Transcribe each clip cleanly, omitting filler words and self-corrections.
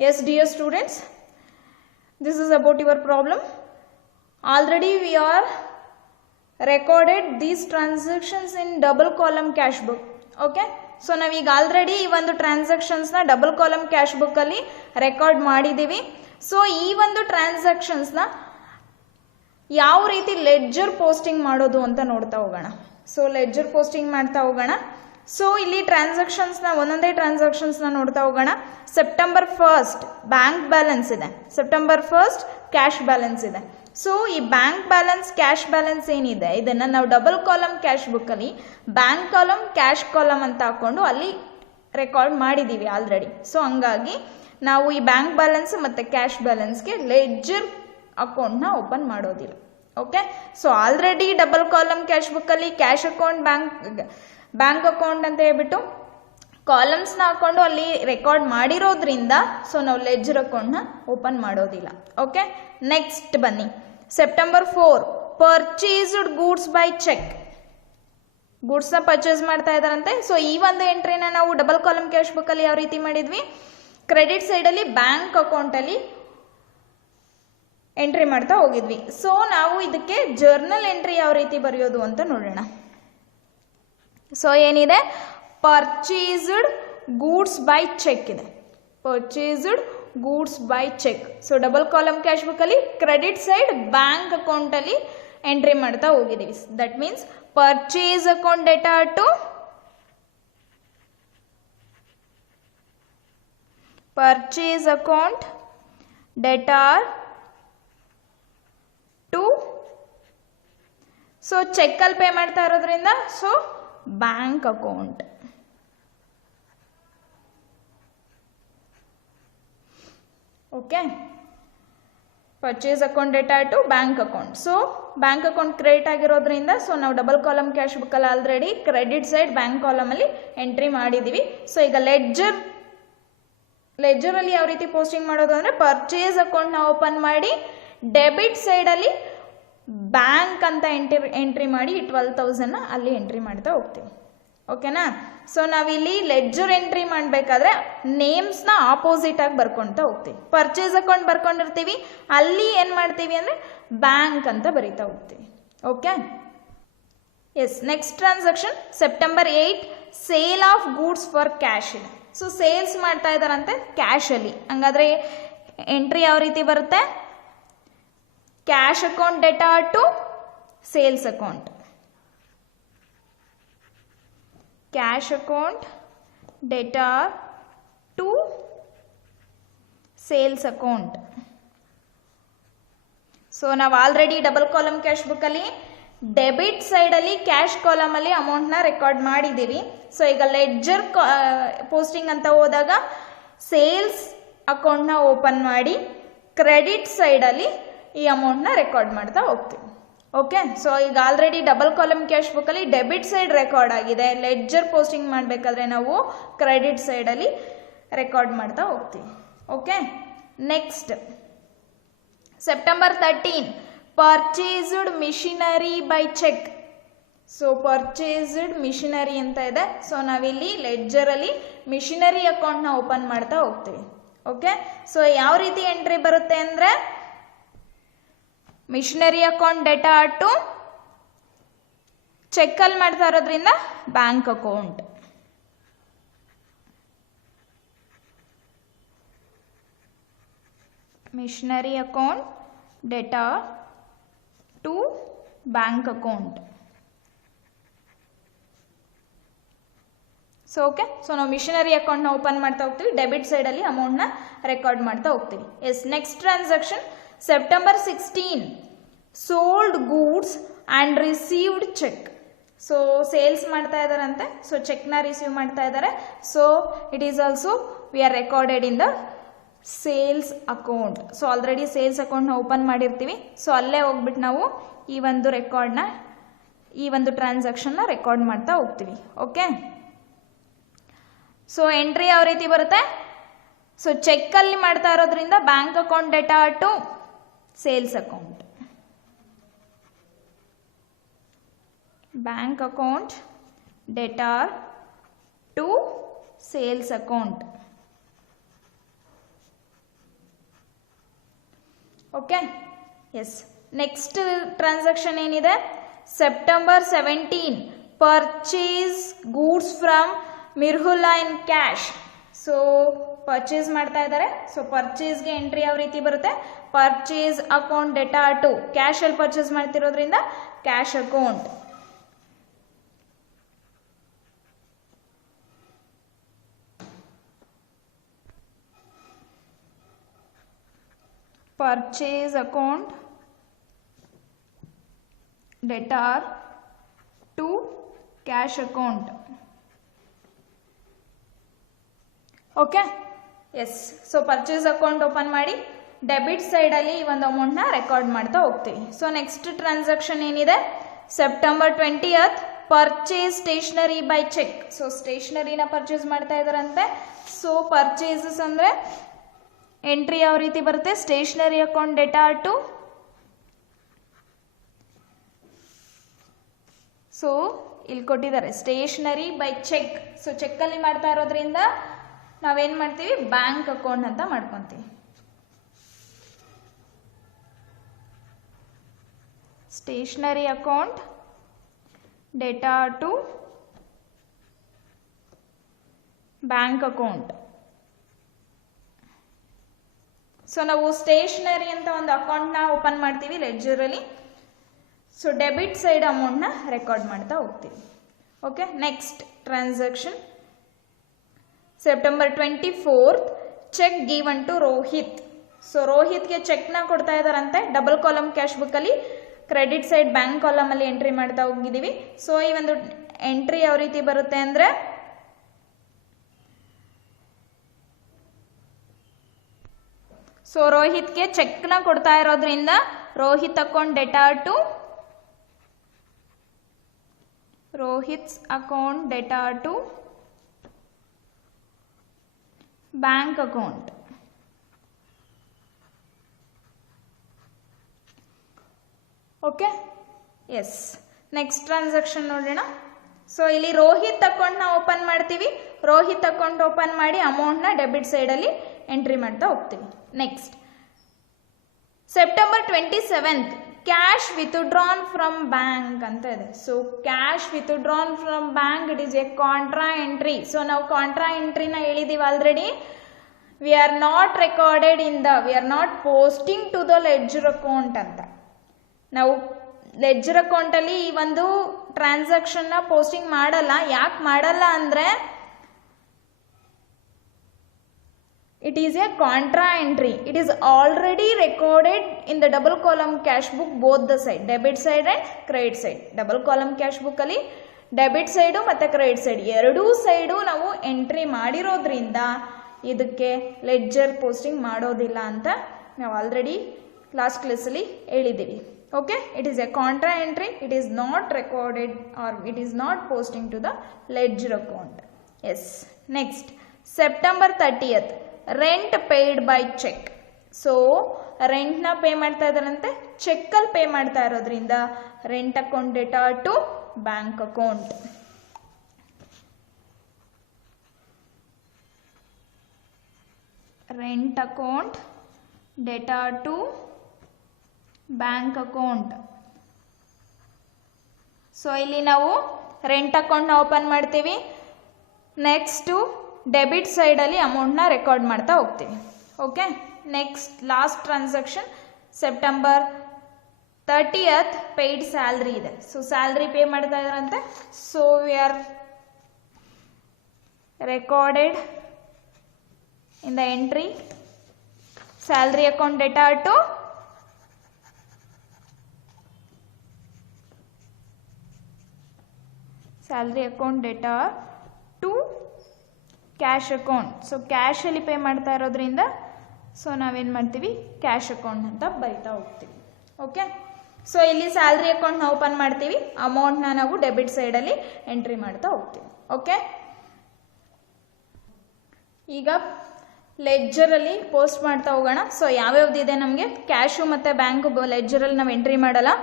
Yes, dear students, this is about your problem. Already we are recorded these transactions in double column cash book. Okay, so ನಾವೀಗ already ಈ ಒಂದು ಟ್ರಾನ್ಸಾಕ್ಷನ್ಸ್ನ double column cash ಬುಕ್ಕಲ್ಲಿ record ಮಾಡಿದ್ದೀವಿ. So ಈ ಒಂದು ಟ್ರಾನ್ಸಾಕ್ಷನ್ಸ್ನ ಯಾವ ರೀತಿ ಲೆಡ್ಜರ್ ಪೋಸ್ಟಿಂಗ್ ಮಾಡೋದು ಅಂತ ನೋಡ್ತಾ ಹೋಗೋಣ. ಸೊ ಲೆಡ್ಜರ್ ಪೋಸ್ಟಿಂಗ್ ಮಾಡ್ತಾ ಹೋಗೋಣ. ಸೊ ಇಲ್ಲಿ ಟ್ರಾನ್ಸಾಕ್ಷನ್ಸ್ನ ಒಂದೊಂದೇ ಟ್ರಾನ್ಸಾಕ್ಷನ್ಸ್ನ ನೋಡ್ತಾ ಹೋಗೋಣ. ಸೆಪ್ಟೆಂಬರ್ 1 ಬ್ಯಾಂಕ್ ಬ್ಯಾಲೆನ್ಸ್ ಇದೆ, ಸೆಪ್ಟೆಂಬರ್ 1 ಕ್ಯಾಶ್ ಬ್ಯಾಲೆನ್ಸ್ ಇದೆ. ಸೊ ಈ ಬ್ಯಾಂಕ್ ಬ್ಯಾಲೆನ್ಸ್ ಕ್ಯಾಶ್ ಬ್ಯಾಲೆನ್ಸ್ ಏನಿದೆ ಇದನ್ನು ನಾವು ಡಬಲ್ ಕಾಲಮ್ ಕ್ಯಾಶ್ ಬುಕ್ಕಲ್ಲಿ ಬ್ಯಾಂಕ್ ಕಾಲಮ್ ಕ್ಯಾಶ್ ಕಾಲಮ್ ಅಂತ ಹಾಕ್ಕೊಂಡು ಅಲ್ಲಿ ರೆಕಾರ್ಡ್ ಮಾಡಿದ್ದೀವಿ ಆಲ್ರೆಡಿ. ಸೊ ಹಂಗಾಗಿ ನಾವು ಈ ಬ್ಯಾಂಕ್ ಬ್ಯಾಲೆನ್ಸ್ ಮತ್ತು ಕ್ಯಾಶ್ ಬ್ಯಾಲೆನ್ಸ್ಗೆ ಲೆಡ್ಜರ್ ಅಕೌಂಟ್ನ ಓಪನ್ ಮಾಡೋದಿಲ್ಲ. Okay, so already double column cash ಬುಕ್ಕಲ್ಲಿ ಕ್ಯಾಶ್ ಅಕೌಂಟ್ ಬ್ಯಾಂಕ್ ಅಕೌಂಟ್ ಅಂತ ಹೇಳ್ಬಿಟ್ಟು ಕಾಲಮ್ಸ್ನ ಹಾಕೊಂಡು ಅಲ್ಲಿ ರೆಕಾರ್ಡ್ ಮಾಡಿರೋದ್ರಿಂದ ಸೊ ನಾವು ಲೆಡ್ಜರ್ ಅಕೌಂಟ್ನ ಓಪನ್ ಮಾಡೋದಿಲ್ಲ. ಓಕೆ, ನೆಕ್ಸ್ಟ್ ಬನ್ನಿ. September 4 purchased goods by cheque. ಗೂಡ್ಸ್ನ ಪರ್ಚೇಸ್ ಮಾಡ್ತಾ ಇದ್ದಾರಂತೆ. ಸೊ ಈ ಒಂದು ಎಂಟ್ರಿನ ನಾವು ಡಬಲ್ ಕಾಲಮ್ ಕ್ಯಾಶ್ ಬುಕ್ಕಲ್ಲಿ ಯಾವ ರೀತಿ ಮಾಡಿದ್ವಿ, ಕ್ರೆಡಿಟ್ ಸೈಡಲ್ಲಿ ಬ್ಯಾಂಕ್ ಅಕೌಂಟಲ್ಲಿ ಎಂಟ್ರಿ ಮಾಡ್ತಾ ಹೋಗಿದ್ವಿ. ಸೊ ನಾವು ಇದಕ್ಕೆ ಜರ್ನಲ್ ಎಂಟ್ರಿ ಯಾವ ರೀತಿ ಬರೆಯೋದು ಅಂತ ನೋಡೋಣ. ಸೊ ಏನಿದೆ, ಪರ್ಚೇಸ್ಡ್ ಗೂಡ್ಸ್ ಬೈ ಚೆಕ್ ಇದೆ, purchased goods by cheque. So double column cash ಬುಕ್ಕಲ್ಲಿ ಕ್ರೆಡಿಟ್ ಸೈಡ್ ಬ್ಯಾಂಕ್ ಅಕೌಂಟಲ್ಲಿ ಎಂಟ್ರಿ ಮಾಡ್ತಾ ಹೋಗಿದ್ದೀವಿ. That means purchase account data to purchase account data to, so ಚೆಕ್ಕಲ್ಲಿ ಪೇ ಮಾಡ್ತಾ ಇರೋದ್ರಿಂದ so bank account. Okay, purchase account data to bank account. So bank account credit ಆಗಿರೋದ್ರಿಂದ so ನಾವು double column cash ಬುಕ್ಕಲ್ಲಿ already credit side bank ಕಾಲಮಲ್ಲಿ entry ಮಾಡಿದ್ದೀವಿ. So ಈಗ ಲೆಡ್ಜರಲ್ಲಿ ಯಾವ ರೀತಿ ಪೋಸ್ಟಿಂಗ್ ಮಾಡೋದು ಅಂದರೆ ಪರ್ಚೇಸ್ ಅಕೌಂಟ್ನ ಓಪನ್ ಮಾಡಿ ಡೆಬಿಟ್ ಸೈಡಲ್ಲಿ ಬ್ಯಾಂಕ್ ಅಂತ ಎಂಟ್ರಿ ಮಾಡಿ 12,000ನ ಅಲ್ಲಿ ಎಂಟ್ರಿ ಮಾಡ್ತಾ ಹೋಗ್ತೀವಿ. ಓಕೆನಾ. ಸೊ ನಾವಿಲ್ಲಿ ಲೆಡ್ಜರ್ ಎಂಟ್ರಿ ಮಾಡಬೇಕಾದ್ರೆ ನೇಮ್ಸ್ನ ಆಪೋಸಿಟ್ ಆಗಿ ಬರ್ಕೊಳ್ತಾ ಹೋಗ್ತೀವಿ. ಪರ್ಚೇಸ್ ಅಕೌಂಟ್ ಬರ್ಕೊಂಡಿರ್ತೀವಿ, ಅಲ್ಲಿ ಏನು ಮಾಡ್ತೀವಿ ಅಂದರೆ ಬ್ಯಾಂಕ್ ಅಂತ ಬರೀತಾ ಹೋಗ್ತೀವಿ. Okay, yes. Next transaction September 8 sale of goods for cash ಇದೆ. ಸೊ ಸೇಲ್ಸ್ ಮಾಡ್ತಾ ಇದ್ದಾರಂತೆ ಕ್ಯಾಶಲ್ಲಿ. ಹಂಗಾದ್ರೆ ಎಂಟ್ರಿ ಯಾವ ರೀತಿ ಬರುತ್ತೆ, cash account data to sales account, cash account data to sales account. So ನಾವು ಆಲ್ರೆಡಿ ಡಬಲ್ ಕಾಲಮ್ ಕ್ಯಾಶ್ ಬುಕ್ಕಲ್ಲಿ ಡೆಬಿಟ್ ಸೈಡಲ್ಲಿ ಕ್ಯಾಶ್ ಕಾಲಮಲ್ಲಿ ಅಮೌಂಟ್ನ ರೆಕಾರ್ಡ್ ಮಾಡಿದ್ದೀವಿ. ಸೊ ಈಗ ಲೆಡ್ಜರ್ ಪೋಸ್ಟಿಂಗ್ ಅಂತ ಹೋದಾಗ ಸೇಲ್ಸ್ ಅಕೌಂಟ್ನ ಓಪನ್ ಮಾಡಿ ಕ್ರೆಡಿಟ್ ಸೈಡಲ್ಲಿ ಈ ಅಮೌಂಟ್ನ ರೆಕಾರ್ಡ್ ಮಾಡ್ತಾ ಹೋಗ್ತೀವಿ. ಓಕೆ, ಸೊ ಈಗ ಆಲ್ರೆಡಿ ಡಬಲ್ ಕಾಲಮ್ ಕ್ಯಾಶ್ ಬುಕ್ಕಲ್ಲಿ ಡೆಬಿಟ್ ಸೈಡ್ ರೆಕಾರ್ಡ್ ಆಗಿದೆ. ಲೆಡ್ಜರ್ ಪೋಸ್ಟಿಂಗ್ ಮಾಡಬೇಕಾದ್ರೆ ನಾವು ಕ್ರೆಡಿಟ್ ಸೈಡಲ್ಲಿ ರೆಕಾರ್ಡ್ ಮಾಡ್ತಾ ಹೋಗ್ತೀವಿ. Okay, next September 13 purchased machinery by cheque. So purchased machinery ಅಂತ ಇದೆ. ಸೊ ನಾವಿಲ್ಲಿ ಲೆಡ್ಜರಲ್ಲಿ ಮಿಷಿನರಿ ಅಕೌಂಟ್ನ ಓಪನ್ ಮಾಡ್ತಾ ಹೋಗ್ತೀವಿ. ಓಕೆ, ಸೊ ಯಾವ ರೀತಿ ಎಂಟ್ರಿ ಬರುತ್ತೆ ಅಂದರೆ ಮಿಷನರಿ ಅಕೌಂಟ್ ಡೇಟಾ ಟು ಚೆಕ್ಕಲ್ಲಿ ಮಾಡ್ತಾ ಇರೋದ್ರಿಂದ bank account, machinery account data to bank account. So okay, so ನಾವು ಮಿಷನರಿ ಅಕೌಂಟ್ನ ಓಪನ್ ಮಾಡ್ತಾ ಹೋಗ್ತೀವಿ, ಡೆಬಿಟ್ ಸೈಡಲ್ಲಿ ಅಮೌಂಟ್ನ ರೆಕಾರ್ಡ್ ಮಾಡ್ತಾ ಹೋಗ್ತೀವಿ. Yes. Next transaction September 16 sold goods and received cheque. So sales ಮಾಡ್ತಾ ಇದ್ದಾರಂತೆ, ಸೊ ಚೆಕ್ನ ರಿಸೀವ್ ಮಾಡ್ತಾ ಇದ್ದಾರೆ. So it is also we are recorded in the sales account. So already sales ಅಕೌಂಟ್ನ ಓಪನ್ ಮಾಡಿರ್ತೀವಿ. ಸೊ ಅಲ್ಲೇ ಹೋಗ್ಬಿಟ್ಟು ನಾವು ಈ ಒಂದು ರೆಕಾರ್ಡ್ನ, ಈ ಒಂದು ಟ್ರಾನ್ಸಾಕ್ಷನ್ನ ರೆಕಾರ್ಡ್ ಮಾಡ್ತಾ ಹೋಗ್ತೀವಿ. ಓಕೆ, ಸೊ ಎಂಟ್ರಿ ಯಾವ ರೀತಿ ಬರುತ್ತೆ, ಸೊ ಚೆಕ್ಕಲ್ಲಿ ಮಾಡ್ತಾ ಇರೋದ್ರಿಂದ bank account data to sales account, bank account data to sales account. Okay yes. Next transaction ಏನಿದೆ, September 17 purchase goods from Mirhulla in cash. So purchase ಮಾಡ್ತಾ ಇದ್ದಾರೆ. ಸೊ ಪರ್ಚೇಸ್ಗೆ ಎಂಟ್ರಿ ಯಾವ ರೀತಿ ಬರುತ್ತೆ, ಪರ್ಚೇಸ್ ಅಕೌಂಟ್ ಡೇಟಾ ಟು, ಕ್ಯಾಶಲ್ಲಿ ಪರ್ಚೇಸ್ ಮಾಡ್ತಿರೋದ್ರಿಂದ cash account. Purchase account debtor to cash account. Okay yes. So purchase account open ಮಾಡಿ ಡೆಬಿಟ್ ಸೈಡಲ್ಲಿ ಈ ಒಂದು ಅಮೌಂಟ್ನ ರೆಕಾರ್ಡ್ ಮಾಡ್ತಾ ಹೋಗ್ತೀವಿ. ಸೊ ನೆಕ್ಸ್ಟ್ ಟ್ರಾನ್ಸಾಕ್ಷನ್ ಏನಿದೆ, September 20 purchase stationery by cheque. So ಸ್ಟೇಷನರಿನ ಪರ್ಚೇಸ್ ಮಾಡ್ತಾ ಇದ್ದಾರಂತೆ. ಸೊ ಪರ್ಚೇಸಸ್ ಅಂದರೆ ಎಂಟ್ರಿ ಯಾವ ರೀತಿ ಬರುತ್ತೆ, stationery account data to. So ಇಲ್ಲಿ ಕೊಟ್ಟಿದ್ದಾರೆ ಸ್ಟೇಷನರಿ ಬೈ ಚೆಕ್. ಸೊ ಚೆಕ್ಕಲ್ಲಿ ಮಾಡ್ತಾ ಇರೋದ್ರಿಂದ ನಾವೇನು ಮಾಡ್ತೀವಿ, ಬ್ಯಾಂಕ್ ಅಕೌಂಟ್ ಅಂತ ಮಾಡ್ಕೊತೀವಿ. Stationery account data to bank account. So ನಾವು ಸ್ಟೇಷನರಿ ಅಂತ ಒಂದು ಅಕೌಂಟ್ನ ಓಪನ್ ಮಾಡ್ತೀವಿ ಲೆಡ್ಜರಲ್ಲಿ. ಸೊ ಡೆಬಿಟ್ ಸೈಡ್ ಅಮೌಂಟ್ನ ರೆಕಾರ್ಡ್ ಮಾಡ್ತಾ ಹೋಗ್ತೀವಿ. Okay next transaction, September 24 cheque given to Rohit. So ರೋಹಿತ್ಗೆ ಚೆಕ್ನ ಕೊಡ್ತಾ ಇದ್ದಾರಂತೆ. ಡಬಲ್ ಕಾಲಮ್ ಕ್ಯಾಶ್ ಬುಕ್ಕಲ್ಲಿ ಕ್ರೆಡಿಟ್ ಸೈಡ್ ಬ್ಯಾಂಕ್ ಕಾಲಮಲ್ಲಿ ಎಂಟ್ರಿ ಮಾಡ್ತಾ ಹೋಗಿದ್ದೀವಿ. ಸೊ ಈ ಒಂದು ಎಂಟ್ರಿ ಯಾವ ರೀತಿ ಬರುತ್ತೆ ಅಂದರೆ, ಸೊ ರೋಹಿತ್ಗೆ ಚೆಕ್ನ ಕೊಡ್ತಾ ಇರೋದ್ರಿಂದ Rohit account data to Rohit's account data to bank account. Okay yes. Next transaction ನೋಡೋಣ. ಸೊ ಇಲ್ಲಿ ರೋಹಿತ್ ಅಕೌಂಟ್ನ ಓಪನ್ ಮಾಡ್ತೀವಿ. ರೋಹಿತ್ ಅಕೌಂಟ್ ಓಪನ್ ಮಾಡಿ ಅಮೌಂಟ್ನ ಡೆಬಿಟ್ ಸೈಡಲ್ಲಿ ಎಂಟ್ರಿ ಮಾಡ್ತಾ ಹೋಗ್ತೀವಿ. Next September 27 cash withdrawn from bank ಅಂತ ಇದೆ. So cash withdrawn from bank, it is a contra entry. So ನಾವು ಕಾಂಟ್ರಾ ಎಂಟ್ರಿನ ಹೇಳಿದ್ದೀವಿ already. We are not recorded in the, we are not posting to the ledger account ಅಂತ. ನಾವು ledger ಅಕೌಂಟಲ್ಲಿ ಈ ಒಂದು ಟ್ರಾನ್ಸಾಕ್ಷನ್ನ ಪೋಸ್ಟಿಂಗ್ ಮಾಡಲ್ಲ. ಯಾಕೆ ಮಾಡಲ್ಲ ಅಂದರೆ, it is a contra entry. It is already recorded in the double column cash book, both the side, debit side and credit side. Double column cash book ಅಲ್ಲಿ ಡೆಬಿಟ್ ಸೈಡು ಮತ್ತು credit side ಎರಡೂ side ನಾವು entry ಮಾಡಿರೋದ್ರಿಂದ ಇದಕ್ಕೆ ledger posting ಮಾಡೋದಿಲ್ಲ ಅಂತ ನಾವು already last ಕ್ಲಾಸಲ್ಲಿ ಹೇಳಿದ್ದೀವಿ. Okay, it is a contra entry. It is not recorded or it is not posting to the ledger account. Yes. Next September 30 rent paid by cheque. So ರೆಂಟ್ನ pay ಮಾಡ್ತಾ ಇದ್ದಾರಂತೆ, ಚೆಕ್ಕಲ್ಲಿ pay ಮಾಡ್ತಾ ಇರೋದ್ರಿಂದ rent account data to bank account. Rent account data to bank account. So ಇಲ್ಲಿ ನಾವು rent ಅಕೌಂಟ್ನ open ಮಾಡ್ತೀವಿ. ನೆಕ್ಸ್ಟು ಡೆಬಿಟ್ ಸೈಡಲ್ಲಿ ಅಮೌಂಟ್ನ ರೆಕಾರ್ಡ್ ಮಾಡ್ತಾ ಹೋಗ್ತೀವಿ. Okay, next last transaction September 30 paid salary ಇದೆ. ಸೊ ಸ್ಯಾಲ್ರಿ ಪೇ ಮಾಡ್ತಾ ಇದ್ದಾರಂತೆ. So we are recorded in the entry salary account data to salary account data to cash account. So ಕ್ಯಾಶಲ್ಲಿ pay ಮಾಡ್ತಾ ಇರೋದ್ರಿಂದ ಸೊ ನಾವೇನು ಮಾಡ್ತೀವಿ, ಕ್ಯಾಶ್ ಅಕೌಂಟ್ ಅಂತ ಬರಿತಾ ಹೋಗ್ತೀವಿ. ಓಕೆ, ಸೊ ಇಲ್ಲಿ ಸ್ಯಾಲ್ರಿ ಅಕೌಂಟ್ನ ಓಪನ್ ಮಾಡ್ತೀವಿ, ಅಮೌಂಟ್ನ ನಾವು ಡೆಬಿಟ್ ಸೈಡಲ್ಲಿ ಎಂಟ್ರಿ ಮಾಡ್ತಾ ಹೋಗ್ತೀವಿ. ಓಕೆ, ಈಗ ಲೆಡ್ಜರಲ್ಲಿ ಪೋಸ್ಟ್ ಮಾಡ್ತಾ ಹೋಗೋಣ. ಸೊ ಯಾವ್ಯಾವ್ದಿದೆ ನಮಗೆ, ಕ್ಯಾಶು ಮತ್ತು ಬ್ಯಾಂಕು ಲೆಡ್ಜರಲ್ಲಿ ನಾವು ಎಂಟ್ರಿ ಮಾಡಲ್ಲ.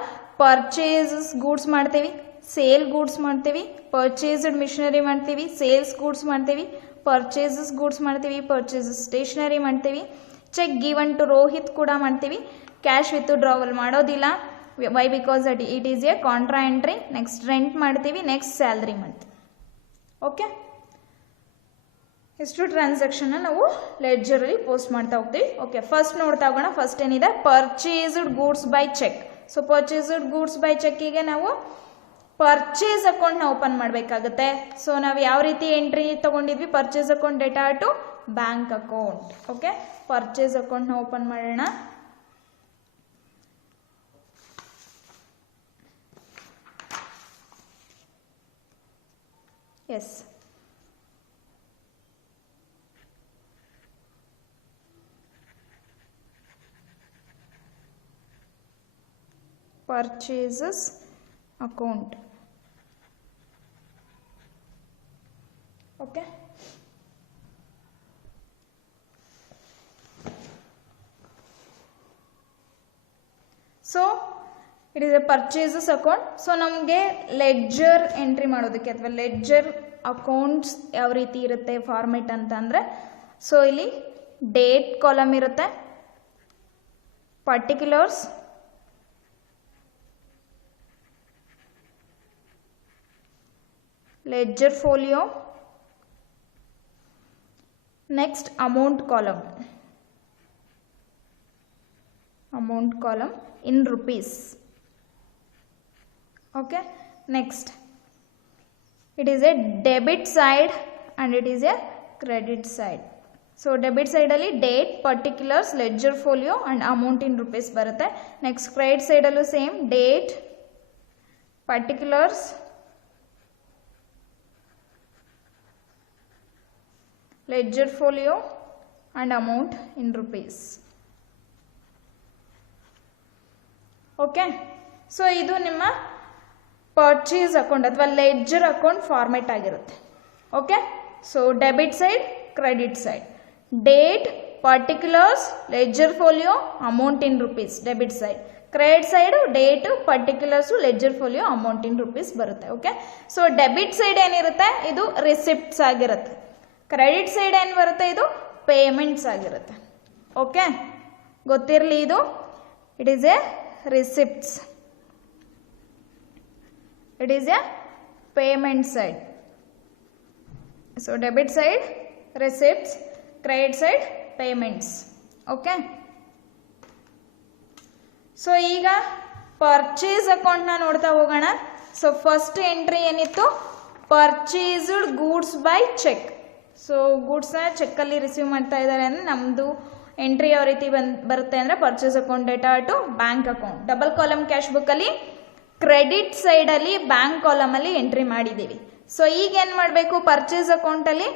ಪರ್ಚೇಸಸ್ ಗೂಡ್ಸ್ ಮಾಡ್ತೀವಿ, ಸೇಲ್ ಗೂಡ್ಸ್ ಮಾಡ್ತೀವಿ, ಪರ್ಚೇಸ್ಡ್ ಮಿಷನರಿ ಮಾಡ್ತೀವಿ, ಸೇಲ್ಸ್ ಗೂಡ್ಸ್ ಮಾಡ್ತೀವಿ, ಪರ್ಚೇಸಸ್ ಗೂಡ್ಸ್ ಮಾಡ್ತೀವಿ, ಪರ್ಚೇಸಸ್ ಸ್ಟೇಷನರಿ ಮಾಡ್ತೀವಿ, ಚೆಕ್ ಗಿವನ್ ಟು ರೋಹಿತ್ ಕೂಡ ಮಾಡ್ತೀವಿ, ಕ್ಯಾಶ್ ವಿತ್ಡ್ರಾವಲ್ ಮಾಡೋದಿಲ್ಲ. Why because it is a contra entry. Next rent ಮಾಡ್ತೀವಿ, ನೆಕ್ಸ್ಟ್ ಸ್ಯಾಲ್ರಿ ಮಾಡ್ತೀವಿ. ಓಕೆ, ಇಷ್ಟು ಟ್ರಾನ್ಸಾಕ್ಷನ್ನ ನಾವು ಲೆಡ್ಜರಲ್ಲಿ ಪೋಸ್ಟ್ ಮಾಡ್ತಾ ಹೋಗ್ತೀವಿ. ಓಕೆ, ಫಸ್ಟ್ ನೋಡ್ತಾ ಹೋಗೋಣ. ಫಸ್ಟ್ ಏನಿದೆ, purchased goods by cheque. So purchased goods by ಚೆಕ್ಕಿಗೆ ನಾವು ಪರ್ಚೇಸ್ ಅಕೌಂಟ್ನ ಓಪನ್ ಮಾಡಬೇಕಾಗುತ್ತೆ. ಸೊ ನಾವು ಯಾವ ರೀತಿ ಎಂಟ್ರಿ ತಗೊಂಡಿದ್ವಿ, purchase account data to bank account. Okay, purchase ಅಕೌಂಟ್ನ ಓಪನ್ ಮಾಡೋಣ. Yes, purchases account. Okay, so it is a purchases account. So ನಮಗೆ ಲೆಡ್ಜರ್ ಎಂಟ್ರಿ ಮಾಡೋದಕ್ಕೆ ಅಥವಾ ಲೆಡ್ಜರ್ ಅಕೌಂಟ್ಸ್ ಯಾವ ರೀತಿ ಇರುತ್ತೆ ಫಾರ್ಮೆಟ್ ಅಂತ ಅಂದರೆ, ಸೊ ಇಲ್ಲಿ ಡೇಟ್ ಕಾಲಮ್ ಇರುತ್ತೆ, particulars, ledger folio, next amount column in rupees. Okay, next it is a debit side and it is a credit side. So debit side ಅಲ್ಲಿ date, particulars, ledger folio and amount in rupees ಬರುತ್ತೆ. next credit side ಅಲ್ಲೂ same date, particulars, ledger folio and amount in rupees. Okay, so ಇದು ನಿಮ್ಮ purchase account ಅಥವಾ ledger account format ಆಗಿರುತ್ತೆ. Okay, so debit side, credit side, date, particulars, ledger folio, amount in rupees debit side. Credit side date, particulars, ledger folio, amount in rupees ಬರುತ್ತೆ. Okay, so debit side ಏನಿರುತ್ತೆ ಇದು receipts ಆಗಿರುತ್ತೆ. Credit side ಏನು ಬರುತ್ತೆ ಇದು payments ಆಗಿರುತ್ತೆ. Okay, ಗೊತ್ತಿರಲಿ ಇದು, it is A receipts, it is a payment side. So debit side receipts, credit side payments. Okay, so ಈಗ ಪರ್ಚೇಸ್ ಅಕೌಂಟ್ ನ ನೋಡ್ತಾ ಹೋಗೋಣ. ಸೊ ಫಸ್ಟ್ ಎಂಟ್ರಿ ಏನಿತ್ತು, purchased goods by cheque. So ಗೂಡ್ಸ್ನ ಚೆಕ್ಕಲ್ಲಿ ರಿಸೀವ್ ಮಾಡ್ತಾ ಇದ್ದಾರೆ ಅಂದರೆ ನಮ್ಮದು ಎಂಟ್ರಿ ಯಾವ ರೀತಿ ಬರುತ್ತೆ ಅಂದರೆ purchase account data to bank account. Double column cash ಬುಕ್ಕಲ್ಲಿ ಕ್ರೆಡಿಟ್ ಸೈಡಲ್ಲಿ ಬ್ಯಾಂಕ್ ಕಾಲಮಲ್ಲಿ ಎಂಟ್ರಿ ಮಾಡಿದ್ದೀವಿ. ಸೊ ಈಗ ಏನು ಮಾಡಬೇಕು, ಪರ್ಚೇಸ್ ಅಕೌಂಟಲ್ಲಿ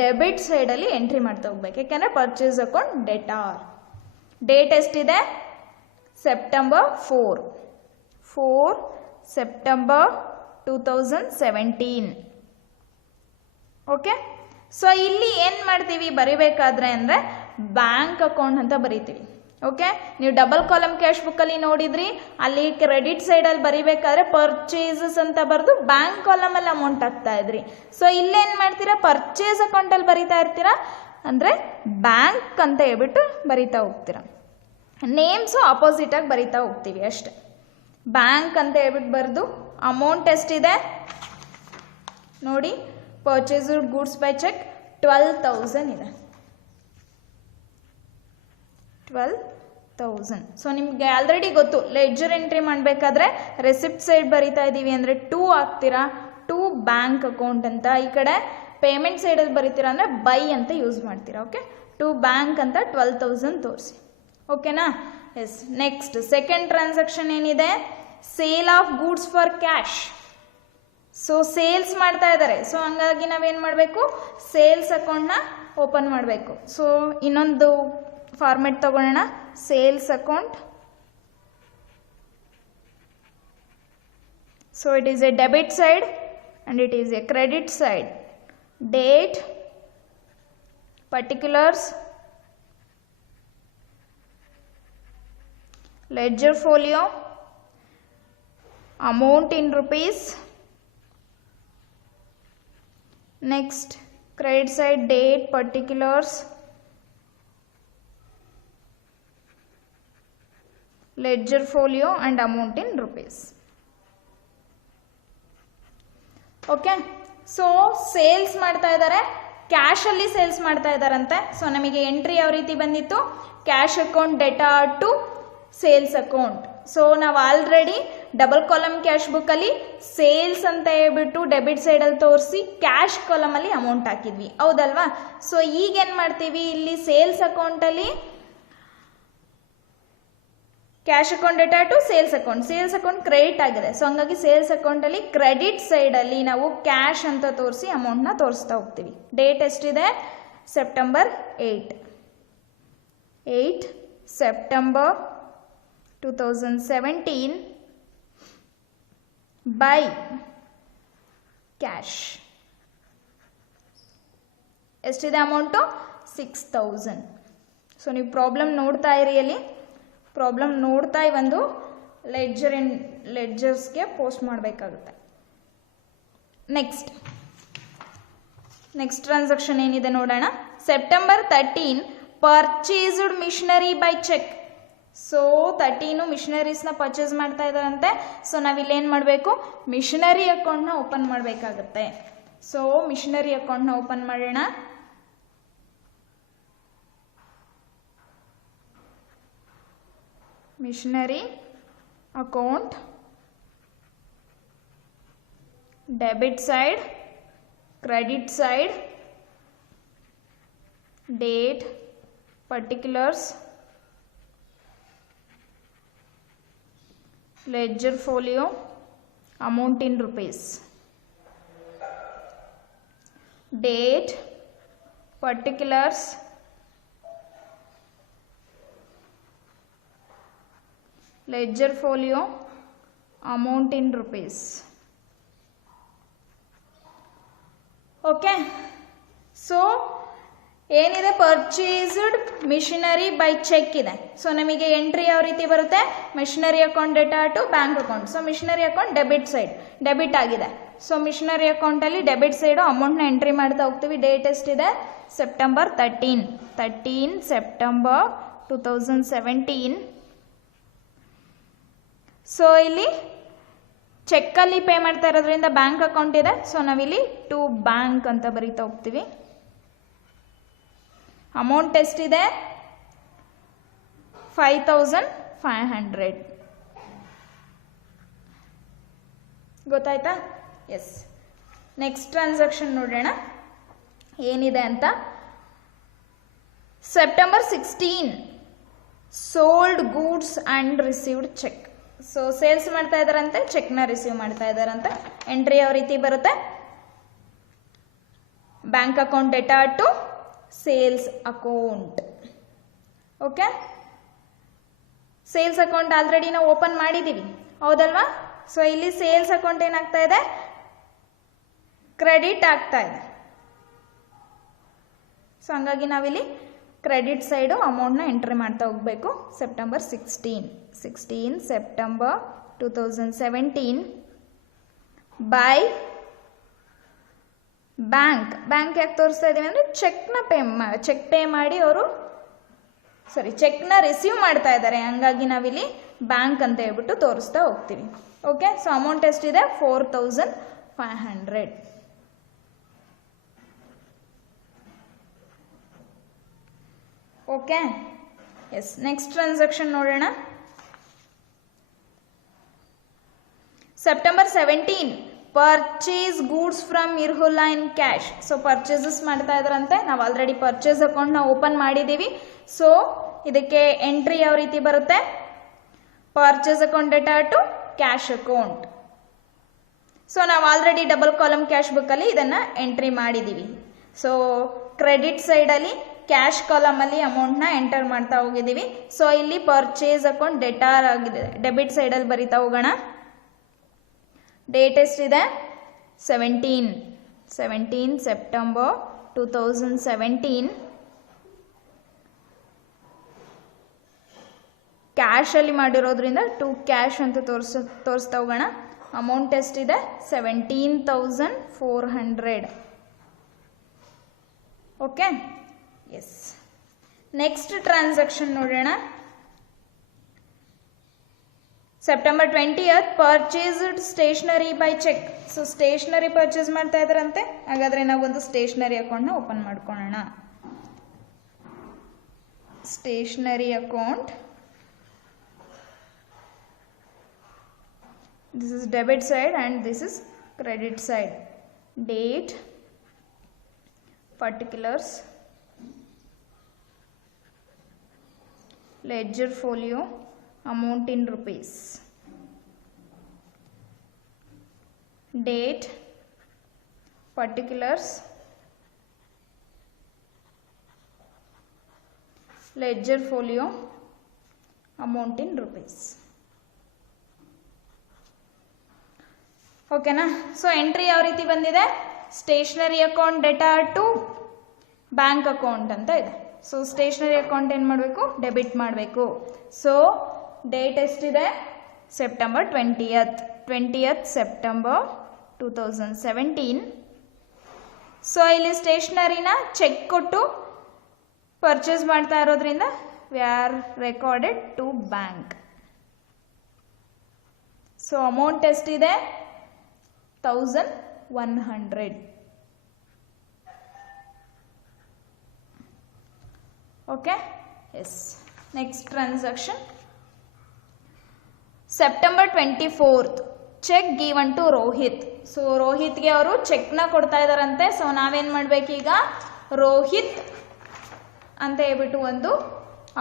ಡೆಬಿಟ್ ಸೈಡಲ್ಲಿ ಎಂಟ್ರಿ ಮಾಡ್ತಾ ಹೋಗ್ಬೇಕು. ಯಾಕೆಂದರೆ ಪರ್ಚೇಸ್ ಅಕೌಂಟ್ ಡೇಟ್ ಎಷ್ಟಿದೆ, ಸೆಪ್ಟೆಂಬರ್ 4 ಸೆಪ್ಟೆಂಬರ್ 2017. ಓಕೆ, ಸೊ ಇಲ್ಲಿ ಏನು ಮಾಡ್ತೀವಿ ಬರಿಬೇಕಾದ್ರೆ ಅಂದರೆ ಬ್ಯಾಂಕ್ ಅಕೌಂಟ್ ಅಂತ ಬರಿತೀವಿ. ಓಕೆ, ನೀವು ಡಬಲ್ ಕಾಲಮ್ ಕ್ಯಾಶ್ ಬುಕ್ಕಲ್ಲಿ ನೋಡಿದ್ರಿ, ಅಲ್ಲಿ ಕ್ರೆಡಿಟ್ ಸೈಡಲ್ಲಿ ಬರಿಬೇಕಾದ್ರೆ ಪರ್ಚೇಸಸ್ ಅಂತ ಬರೆದು ಬ್ಯಾಂಕ್ ಕಾಲಮಲ್ಲಿ ಅಮೌಂಟ್ ಹಾಕ್ತಾ ಇದ್ರಿ. ಸೊ ಇಲ್ಲೇನು ಮಾಡ್ತೀರಾ, ಪರ್ಚೇಸ್ ಅಕೌಂಟಲ್ಲಿ ಬರಿತಾ ಇರ್ತೀರಾ ಅಂದರೆ ಬ್ಯಾಂಕ್ ಅಂತ ಹೇಳ್ಬಿಟ್ಟು ಬರಿತಾ ಹೋಗ್ತೀರಾ. ನೇಮ್ಸು ಅಪೋಸಿಟಾಗಿ ಬರಿತಾ ಹೋಗ್ತೀವಿ ಅಷ್ಟೆ. ಬ್ಯಾಂಕ್ ಅಂತ ಹೇಳ್ಬಿಟ್ಟು ಬರೆದು ಅಮೌಂಟ್ ಎಷ್ಟಿದೆ ನೋಡಿ, ಪರ್ಚೇಸ್ಡ್ ಗೂಡ್ಸ್ ಬೈ ಚೆಕ್ 12,000 ಇದೆ. 12,000. ಸೊ ನಿಮಗೆ ಆಲ್ರೆಡಿ ಗೊತ್ತು, ಲೆಡ್ಜರ್ ಎಂಟ್ರಿ ಮಾಡಬೇಕಾದ್ರೆ ರೆಸಿಪ್ಟ್ ಸೈಡ್ ಬರಿತಾ ಇದ್ದೀವಿ ಅಂದರೆ 2 ಹಾಕ್ತೀರಾ, ಟು ಬ್ಯಾಂಕ್ ಅಕೌಂಟ್ ಅಂತ. ಈ ಕಡೆ ಪೇಮೆಂಟ್ ಸೈಡಲ್ಲಿ ಬರಿತೀರಾ ಅಂದರೆ ಬೈ ಅಂತ ಯೂಸ್ ಮಾಡ್ತೀರಾ. ಓಕೆ, ಟು ಬ್ಯಾಂಕ್ ಅಂತ 12,000 ತೋರಿಸಿ. ಓಕೆನಾ? ಎಸ್. ನೆಕ್ಸ್ಟ್ ಸೆಕೆಂಡ್ ಟ್ರಾನ್ಸಾಕ್ಷನ್ ಏನಿದೆ, sale of goods for cash. So sales ಮಾಡ್ತಾ ಇದ್ದಾರೆ. ಸೊ ಹಂಗಾಗಿ ನಾವೇನು ಮಾಡಬೇಕು, ಸೇಲ್ಸ್ ಅಕೌಂಟ್ನ ಓಪನ್ ಮಾಡಬೇಕು. ಸೊ ಇನ್ನೊಂದು ಫಾರ್ಮೆಟ್ ತಗೊಳ್ಳೋಣ, sales account. So it is A debit side and it is a credit side. Date, particulars, ledger folio, amount in rupees. Next, credit side, date, particulars, ledger folio and amount in rupees. Okay, so sales ಮಾಡ್ತಾ ಇದ್ದಾರೆ, ಕ್ಯಾಶಲ್ಲಿ sales ಮಾಡ್ತಾ ಇದ್ದಾರಂತೆ. So ನಮಗೆ entry ಯಾವ ರೀತಿ ಬಂದಿತ್ತು, cash account data to sales account. So ನಾವು already double column cash ಬುಕ್ಕಲ್ಲಿ ಸೇಲ್ಸ್ ಅಂತ ಹೇಳ್ಬಿಟ್ಟು ಡೆಬಿಟ್ ಸೈಡಲ್ಲಿ ತೋರಿಸಿ ಕ್ಯಾಶ್ ಕಾಲಮಲ್ಲಿ ಅಮೌಂಟ್ ಹಾಕಿದ್ವಿ, ಹೌದಲ್ವಾ. ಸೊ ಈಗೇನು ಮಾಡ್ತೀವಿ, ಇಲ್ಲಿ ಸೇಲ್ಸ್ ಅಕೌಂಟಲ್ಲಿ cash account data to sales account credit ಆಗಿದೆ. ಸೊ ಹಂಗಾಗಿ ಸೇಲ್ಸ್ ಅಕೌಂಟಲ್ಲಿ ಕ್ರೆಡಿಟ್ ಸೈಡಲ್ಲಿ ನಾವು ಕ್ಯಾಶ್ ಅಂತ ತೋರಿಸಿ ಅಮೌಂಟ್ನ ತೋರಿಸ್ತಾ ಹೋಗ್ತೀವಿ. ಡೇಟ್ ಎಷ್ಟಿದೆ, ಸೆಪ್ಟೆಂಬರ್ 8 ಸೆಪ್ಟೆಂಬರ್ 2017 ಬೈ ಕ್ಯಾಶ್. ಎಷ್ಟಿದೆ ಅಮೌಂಟು, 6000. ಸೊ ನೀವು ಪ್ರಾಬ್ಲಮ್ ನೋಡ್ತಾ ಇರಿ, ಅಲ್ಲಿ ಪ್ರಾಬ್ಲಮ್ ನೋಡ್ತಾ ಒಂದು ಲೆಡ್ಜರ್ಸ್ಗೆ ಪೋಸ್ಟ್ ಮಾಡಬೇಕಾಗುತ್ತೆ. ನೆಕ್ಸ್ಟ್ ಟ್ರಾನ್ಸಾಕ್ಷನ್ ಏನಿದೆ ನೋಡೋಣ. September 13 purchased machinery by cheque. So 13 ಮಿಷನರೀಸ್ನ ಪರ್ಚೇಸ್ ಮಾಡ್ತಾ ಇದ್ದಾರಂತೆ. ಸೊ ನಾವಿಲ್ಲೇನು ಮಾಡಬೇಕು, ಮಿಷನರಿ ಅಕೌಂಟ್ನ ಓಪನ್ ಮಾಡಬೇಕಾಗುತ್ತೆ. ಸೊ ಮಿಷನರಿ ಅಕೌಂಟ್ನ ಓಪನ್ ಮಾಡೋಣ. Machinery account, debit side, credit side, date, particulars, ledger folio, amount in rupees, date, particulars, ledger folio, amount in rupees. Okay, so ಏನಿದೆ, ಪರ್ಚೇಸ್ಡ್ ಮಿಷನರಿ ಬೈ ಚೆಕ್ ಇದೆ. So ನಮಗೆ entry ಯಾವ ರೀತಿ ಬರುತ್ತೆ, machinery account data to bank account. So machinery account debit side, debit ಆಗಿದೆ. So machinery ಅಕೌಂಟಲ್ಲಿ debit side ಅಮೌಂಟ್ನ entry ಮಾಡ್ತಾ ಹೋಗ್ತೀವಿ. ಡೇಟ್ ಎಷ್ಟಿದೆ, ಸೆಪ್ಟೆಂಬರ್ 13 ಸೆಪ್ಟೆಂಬರ್ 2017. ಸೊ ಇಲ್ಲಿ ಚೆಕ್ಕಲ್ಲಿ ಪೇ ಮಾಡ್ತಾ ಇರೋದ್ರಿಂದ ಬ್ಯಾಂಕ್ ಅಕೌಂಟ್ ಇದೆ. ಸೊ ನಾವಿಲ್ಲಿ ಟು ಬ್ಯಾಂಕ್ ಅಂತ ಬರೀತಾ ಹೋಗ್ತೀವಿ. ಅಮೌಂಟ್ ಎಷ್ಟಿದೆ, 5500. ಗೊತ್ತಾಯ್ತಾ? ಎಸ್. ನೆಕ್ಸ್ಟ್ ಟ್ರಾನ್ಸಾಕ್ಷನ್ ನೋಡೋಣ ಏನಿದೆ ಅಂತ. September 16 sold goods and received cheque. So sales ಮಾಡ್ತಾ ಇದ್ದಾರಂತೆ, ಚೆಕ್ನ ರಿಸೀವ್ ಮಾಡ್ತಾ ಇದ್ದಾರಂತೆ. ಎಂಟ್ರಿ ಯಾವ ರೀತಿ ಬರುತ್ತೆ, bank account data to sales account. Okay, sales account already ನಾವು ಓಪನ್ ಮಾಡಿದ್ದೀವಿ, ಹೌದಲ್ವಾ. ಸೊ ಇಲ್ಲಿ ಸೇಲ್ಸ್ ಅಕೌಂಟ್ ಏನಾಗ್ತಾ ಇದೆ, ಕ್ರೆಡಿಟ್ ಆಗ್ತಾ ಇದೆ. ಸೊ ಹಂಗಾಗಿ ನಾವಿಲ್ಲಿ ಕ್ರೆಡಿಟ್ ಸೈಡು ಅಮೌಂಟ್ನ ಎಂಟ್ರಿ ಮಾಡ್ತಾ ಹೋಗಬೇಕು. ಸೆಪ್ಟೆಂಬರ್ 16 ಸೆಪ್ಟೆಂಬರ್ 2017 ಬೈ ಬ್ಯಾಂಕ್ ಯಾಕೆ ತೋರಿಸ್ತಾ ಇದ್ದೀವಿ ಅಂದರೆ ಚೆಕ್ ಪೇ ಮಾಡಿ ಅವರು ಚೆಕ್ನ ರಿಸೀವ್ ಮಾಡ್ತಾ ಇದ್ದಾರೆ. ಹಂಗಾಗಿ ನಾವಿಲ್ಲಿ ಬ್ಯಾಂಕ್ ಅಂತ ಹೇಳ್ಬಿಟ್ಟು ತೋರಿಸ್ತಾ ಹೋಗ್ತೀವಿ. ಓಕೆ, ಸೊ ಅಮೌಂಟ್ ಎಷ್ಟಿದೆ, 4500. Okay, yes. ನೆಕ್ಸ್ಟ್ ಟ್ರಾನ್ಸಾಕ್ಷನ್ ನೋಡೋಣ. ಸೆಪ್ಟೆಂಬರ್ 17 ಪರ್ಚೇಸ್ ಗೂಡ್ಸ್ ಫ್ರಮ್ ಇರ್ಹುಲ್ಲಾ ಇನ್ ಕ್ಯಾಶ್. ಸೊ ಪರ್ಚೇಸಸ್ ಮಾಡ್ತಾ ಇದ್ರಂತೆ. ನಾವು ಆಲ್ರೆಡಿ ಪರ್ಚೇಸ್ ಅಕೌಂಟ್ನ ಓಪನ್ ಮಾಡಿದ್ದೀವಿ. ಸೊ ಇದಕ್ಕೆ ಎಂಟ್ರಿ ಯಾವ ರೀತಿ ಬರುತ್ತೆ, purchase account data to cash account. So ನಾವು ಆಲ್ರೆಡಿ ಡಬಲ್ ಕಾಲಮ್ ಕ್ಯಾಶ್ ಬುಕ್ಕಲ್ಲಿ ಇದನ್ನು ಎಂಟ್ರಿ ಮಾಡಿದ್ದೀವಿ. ಸೊ ಕ್ರೆಡಿಟ್ ಸೈಡಲ್ಲಿ ಕ್ಯಾಶ್ ಕಾಲಮಲ್ಲಿ ಅಮೌಂಟ್ನ ಎಂಟರ್ ಮಾಡ್ತಾ ಹೋಗಿದ್ದೀವಿ. ಸೊ ಇಲ್ಲಿ ಪರ್ಚೇಸ್ ಅಕೌಂಟ್ ಡೇಟಾ ಆಗಿದೆ, ಡೆಬಿಟ್ ಸೈಡಲ್ಲಿ ಬರಿತಾ ಹೋಗೋಣ. ಡೇಟ್ ಎಷ್ಟಿದೆ, 17 ಸೆಪ್ಟೆಂಬರ್ 2017. ಕ್ಯಾಶಲ್ಲಿ ಮಾಡಿರೋದ್ರಿಂದ ಟು ಕ್ಯಾಶ್ ಅಂತ ತೋರಿಸ್ತಾ ಹೋಗೋಣ. ಅಮೌಂಟ್ ಎಷ್ಟಿದೆ, 17,400. Okay, yes. ನೆಕ್ಸ್ಟ್ ಟ್ರಾನ್ಸಾಕ್ಷನ್ ನೋಡೋಣ. September 20th purchased stationery by cheque. So stationery purchase ಮಾಡ್ತಾ ಇದ್ದಾರಂತೆ, ಹಾಗಾದರೆ ನಾವೊಂದು ಸ್ಟೇಷನರಿ ಅಕೌಂಟ್ನ ಓಪನ್ ಮಾಡ್ಕೊಳ್ಳೋಣ. Stationery account, this is debit side and this is credit side. Date, particulars, ledger folio, amount in rupees. Date, particulars, ledger folio, amount in rupees. ಓಕೆನಾ. So entry ಯಾವ ರೀತಿ ಬಂದಿದೆ, stationery account data to bank account ಅಂತ ಇದೆ. So stationery account ಏನು ಮಾಡಬೇಕು, debit ಮಾಡಬೇಕು. So date ಎಷ್ಟಿದೆ, ಸೆಪ್ಟೆಂಬರ್ 20th ಸೆಪ್ಟೆಂಬರ್ 2017. ಸೊ ಇಲ್ಲಿ ಸ್ಟೇಷನರಿನ ಚೆಕ್ ಕೊಟ್ಟು ಪರ್ಚೇಸ್ ಮಾಡ್ತಾ ಇರೋದ್ರಿಂದ we are recorded to bank. So amount ಎಷ್ಟಿದೆ, 1100. Okay, yes. Next transaction, September 24th cheque given to Rohit. So ರೋಹಿತ್ಗೆ ಅವರು ಚೆಕ್ನ ಕೊಡ್ತಾ ಇದ್ದಾರಂತೆ. ಸೊ ನಾವೇನು ಮಾಡಬೇಕೀಗ, ರೋಹಿತ್ ಅಂತ ಹೇಳ್ಬಿಟ್ಟು ಒಂದು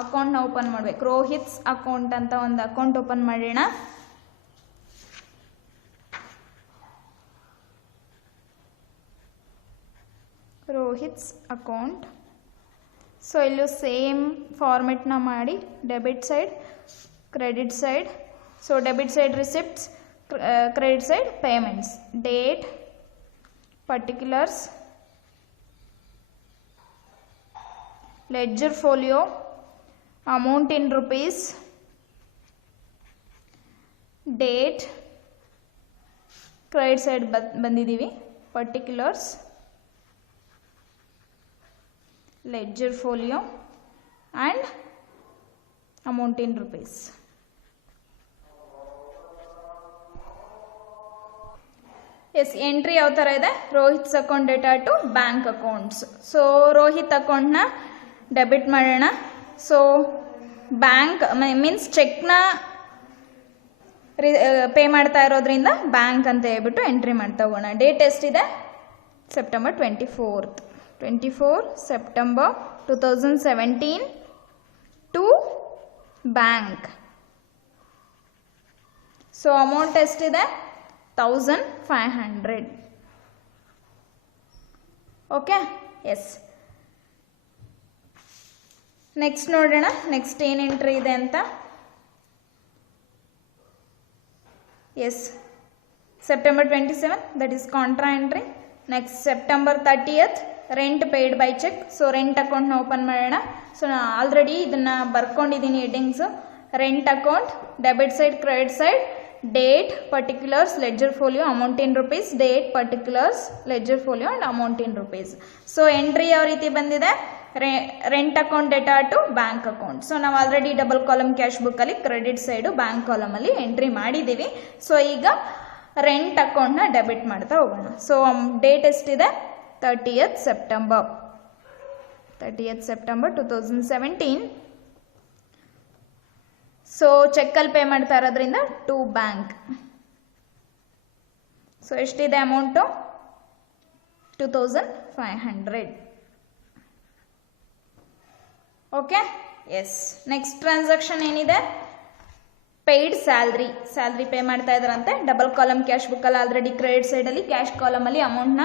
ಅಕೌಂಟ್ನ ಓಪನ್ ಮಾಡಬೇಕು. ರೋಹಿತ್ಸ್ ಅಕೌಂಟ್ ಅಂತ ಒಂದು ಅಕೌಂಟ್ ಓಪನ್ ಮಾಡೋಣ. ರೋಹಿತ್ಸ್ ಅಕೌಂಟ್. ಸೊ ಇಲ್ಲೂ ಸೇಮ್ ಫಾರ್ಮೆಟ್ನ ಮಾಡಿ, debit side, credit side. So debit side receipts, credit side payments. Date, particulars, ledger folio, amount in rupees, date, credit side ಬಂದಿದ್ದೀವಿ, particulars, ledger folio and amount in rupees. Yes, entry ಯಾವ ಥರ ಇದೆ, Rohit's account data to bank accounts. So Rohit ಅಕೌಂಟ್ನ debit ಮಾಡೋಣ. So bank means ಚೆಕ್ನ pay ಮಾಡ್ತಾ ಇರೋದ್ರಿಂದ bank ಅಂತ ಹೇಳ್ಬಿಟ್ಟು ಎಂಟ್ರಿ ಮಾಡ್ತಾ ಹೋಗೋಣ. ಡೇಟ್ ಎಷ್ಟಿದೆ, September 24 September 2017 to bank. So amount ಎಷ್ಟಿದೆ, 1500. Okay, yes. ನೆಕ್ಸ್ಟ್ ನೋಡೋಣ, ನೆಕ್ಸ್ಟ್ ಏನು ಎಂಟ್ರಿ ಇದೆ ಅಂತ. Yes, September 27 that is contra entry. Next September 30th rent paid by cheque. So rent ಅಕೌಂಟ್ನ ಓಪನ್ ಮಾಡೋಣ. ಸೊ ನಾನು ಆಲ್ರೆಡಿ ಇದನ್ನು ಬರ್ಕೊಂಡಿದ್ದೀನಿ headings. Rent account, debit side, credit side, date, particulars, ledger folio, amount in rupees, date, particulars, ledger folio and amount in rupees. So entry ಯಾವ ರೀತಿ ಬಂದಿದೆ, rent account data to bank account. So ನಾವು already double column cash ಬುಕ್ಕಲ್ಲಿ credit side bank ಕಾಲಮಲ್ಲಿ entry ಮಾಡಿದ್ದೀವಿ. So ಈಗ rent ಅಕೌಂಟ್ನ debit ಮಾಡ್ತಾ ಹೋಗೋಣ. ಸೊ ಡೇಟ್ ಎಷ್ಟಿದೆ, 30th ಸೆಪ್ಟೆಂಬರ್ 2017. ಸೊ ಚೆಕ್ಕಲ್ಲಿ ಪೇ ಮಾಡ್ತಾ ಇರೋದ್ರಿಂದ ಟು ಬ್ಯಾಂಕ್. ಸೊ ಎಷ್ಟಿದೆ amount, 2500. Okay, yes. Next transaction ಏನಿದೆ, ಪೇಯ್ಡ್ ಸ್ಯಾಲ್ರಿ ಪೇ ಮಾಡ್ತಾ ಇದ್ದಾರಂತೆ. ಡಬಲ್ ಕಾಲಮ್ ಕ್ಯಾಶ್ ಬುಕ್ಕಲ್ಲಿ ಆಲ್ರೆಡಿ ಕ್ರೆಡಿಟ್ ಸೈಡಲ್ಲಿ ಕ್ಯಾಶ್ ಕಾಲಮಲ್ಲಿ ಅಮೌಂಟ್ನ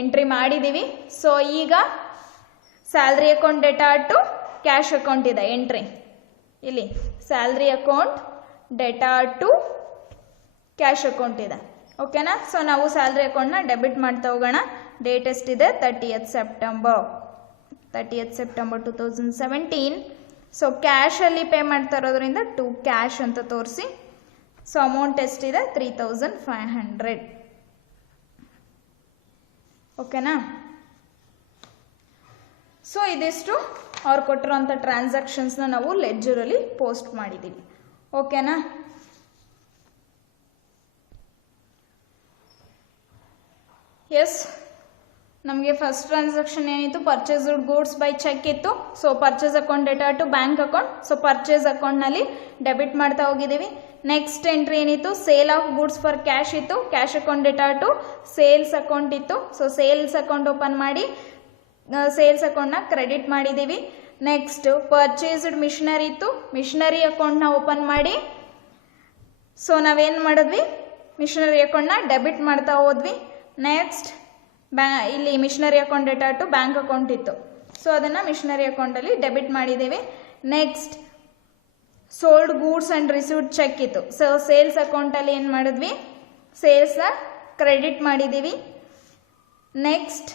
ಎಂಟ್ರಿ ಮಾಡಿದ್ದೀವಿ. ಸೊ ಈಗ salary account data to cash account ಇದೆ ಎಂಟ್ರಿ. ಇಲ್ಲಿ salary account data to cash account ಇದೆ. ಓಕೆನಾ. ಸೊ ನಾವು ಸ್ಯಾಲ್ರಿ ಅಕೌಂಟ್ನ ಡೆಬಿಟ್ ಮಾಡ್ತಾ ಹೋಗೋಣ. ಡೇಟ್ ಎಷ್ಟಿದೆ, 30th ಸೆಪ್ಟೆಂಬರ್ 2017. ಸೊ ಕ್ಯಾಶಲ್ಲಿ ಪೇ ಮಾಡ್ತಾ ಇರೋದ್ರಿಂದ ಟು ಕ್ಯಾಶ್ ಅಂತ ತೋರಿಸಿ. ಸೊ ಅಮೌಂಟ್ ಎಷ್ಟಿದೆ, 3500. ಓಕೆನಾ. ಸೊ ಇದಿಷ್ಟು ಅವ್ರು ಕೊಟ್ಟಿರೋಂಥ ಟ್ರಾನ್ಸಾಕ್ಷನ್ಸ್ನ ನಾವು ಲೆಡ್ಜರಲ್ಲಿ ಪೋಸ್ಟ್ ಮಾಡಿದ್ದೀವಿ. ಓಕೆನಾ. ಎಸ್, ನಮಗೆ ಫಸ್ಟ್ ಟ್ರಾನ್ಸಾಕ್ಷನ್ ಏನಿತ್ತು, ಪರ್ಚೇಸ್ಡ್ ಗೂಡ್ಸ್ ಬೈ ಚೆಕ್ ಇತ್ತು. So purchase account data to bank account. So purchase ಅಕೌಂಟ್ನಲ್ಲಿ ಡೆಬಿಟ್ ಮಾಡ್ತಾ ಹೋಗಿದ್ದೀವಿ. ನೆಕ್ಸ್ಟ್ ಎಂಟ್ರಿ ಏನಿತ್ತು, sale of goods for cash ಇತ್ತು. Cash account data to sales account ಇತ್ತು. ಸೊ ಸೇಲ್ಸ್ ಅಕೌಂಟ್ ಓಪನ್ ಮಾಡಿ sales ಅಕೌಂಟ್ನ credit ಮಾಡಿದ್ದೀವಿ. ನೆಕ್ಸ್ಟ್ ಪರ್ಚೇಸ್ಡ್ ಮಿಷನರಿ ಇತ್ತು. ಮಿಷನರಿ ಅಕೌಂಟ್ನ ಓಪನ್ ಮಾಡಿ ಸೊ ನಾವೇನು ಮಾಡಿದ್ವಿ, ಮಿಷನರಿ ಅಕೌಂಟ್ನ ಡೆಬಿಟ್ ಮಾಡ್ತಾ ಹೋದ್ವಿ. ನೆಕ್ಸ್ಟ್ ಇಲ್ಲಿ machinery account data to bank account ಇತ್ತು. ಸೊ ಅದನ್ನು ಮಿಷನರಿ ಅಕೌಂಟಲ್ಲಿ ಡೆಬಿಟ್ ಮಾಡಿದ್ದೀವಿ. Next sold goods and received cheque ಇತ್ತು. ಸೊ ಸೇಲ್ಸ್ ಅಕೌಂಟಲ್ಲಿ ಏನು ಮಾಡಿದ್ವಿ, ಸೇಲ್ಸ್ನ ಕ್ರೆಡಿಟ್ ಮಾಡಿದ್ದೀವಿ. ನೆಕ್ಸ್ಟ್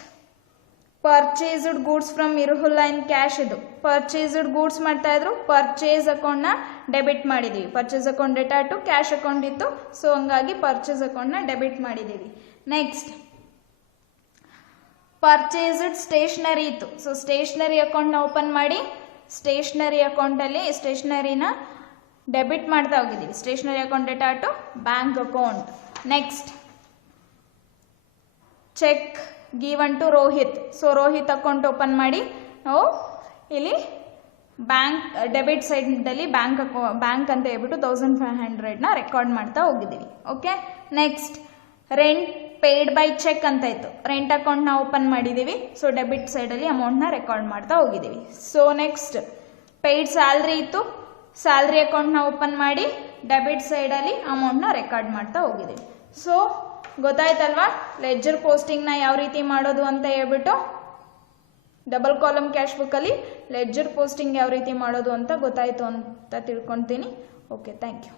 ಪರ್ಚೇಸ್ಡ್ ಗೂಡ್ಸ್ ಫ್ರಮ್ ಇರುಹುಲ್ಲಾ ಇನ್ ಕ್ಯಾಶ್ ಇದು. ಪರ್ಚೇಸ್ಡ್ ಗೂಡ್ಸ್ ಮಾಡ್ತಾ ಇದ್ರು, ಪರ್ಚೇಸ್ ಅಕೌಂಟ್ನ ಡೆಬಿಟ್ ಮಾಡಿದ್ದೀವಿ. Purchase account data to cash account ಇತ್ತು. ಸೊ ಹಂಗಾಗಿ ಪರ್ಚೇಸ್ ಅಕೌಂಟ್ನ ಡೆಬಿಟ್ ಮಾಡಿದ್ದೀವಿ. ನೆಕ್ಸ್ಟ್ ಪರ್ಚೇಸ್ಡ್ ಸ್ಟೇಷನರಿ ಇತ್ತು. ಸೊ ಸ್ಟೇಷನರಿ ಅಕೌಂಟ್ನ ಓಪನ್ ಮಾಡಿ ಸ್ಟೇಷನರಿ ಅಕೌಂಟಲ್ಲಿ ಸ್ಟೇಷನರಿನ ಡೆಬಿಟ್ ಮಾಡ್ತಾ ಹೋಗಿದ್ದೀವಿ. Stationery account data to bank account. Next cheque given to Rohit. So Rohit account open ಮಾಡಿ ನಾವು ಇಲ್ಲಿ ಬ್ಯಾಂಕ್ ಡೆಬಿಟ್ ಸೈಡಲ್ಲಿ ಬ್ಯಾಂಕ್ ಅಂತ ಹೇಳ್ಬಿಟ್ಟು 1500ನ ರೆಕಾರ್ಡ್ ಮಾಡ್ತಾ ಹೋಗಿದ್ದೀವಿ. Okay. Next rent paid by cheque ಅಂತ ಇತ್ತು. ರೆಂಟ್ ಅಕೌಂಟ್ನ ಓಪನ್ ಮಾಡಿದ್ದೀವಿ. ಸೊ ಡೆಬಿಟ್ ಸೈಡಲ್ಲಿ ಅಮೌಂಟ್ನ ರೆಕಾರ್ಡ್ ಮಾಡ್ತಾ ಹೋಗಿದ್ದೀವಿ. ಸೊ ನೆಕ್ಸ್ಟ್ ಪೇಯ್ಡ್ ಸ್ಯಾಲ್ರಿ ಇತ್ತು. ಸ್ಯಾಲ್ರಿ ಅಕೌಂಟ್ನ ಓಪನ್ ಮಾಡಿ ಡೆಬಿಟ್ ಸೈಡಲ್ಲಿ ಅಮೌಂಟ್ನ ರೆಕಾರ್ಡ್ ಮಾಡ್ತಾ ಹೋಗಿದ್ದೀವಿ. ಸೊ ಗೊತ್ತಾಯ್ತಲ್ವಾ ಲೆಡ್ಜರ್ ಪೋಸ್ಟಿಂಗ್ನ ಯಾವ ರೀತಿ ಮಾಡೋದು ಅಂತ ಹೇಳ್ಬಿಟ್ಟು. ಡಬಲ್ ಕಾಲಮ್ ಕ್ಯಾಶ್ ಬುಕ್ಕಲ್ಲಿ ಲೆಡ್ಜರ್ ಪೋಸ್ಟಿಂಗ್ ಯಾವ ರೀತಿ ಮಾಡೋದು ಅಂತ ಗೊತ್ತಾಯಿತು ಅಂತ ತಿಳ್ಕೊತೀನಿ. Okay, thank you.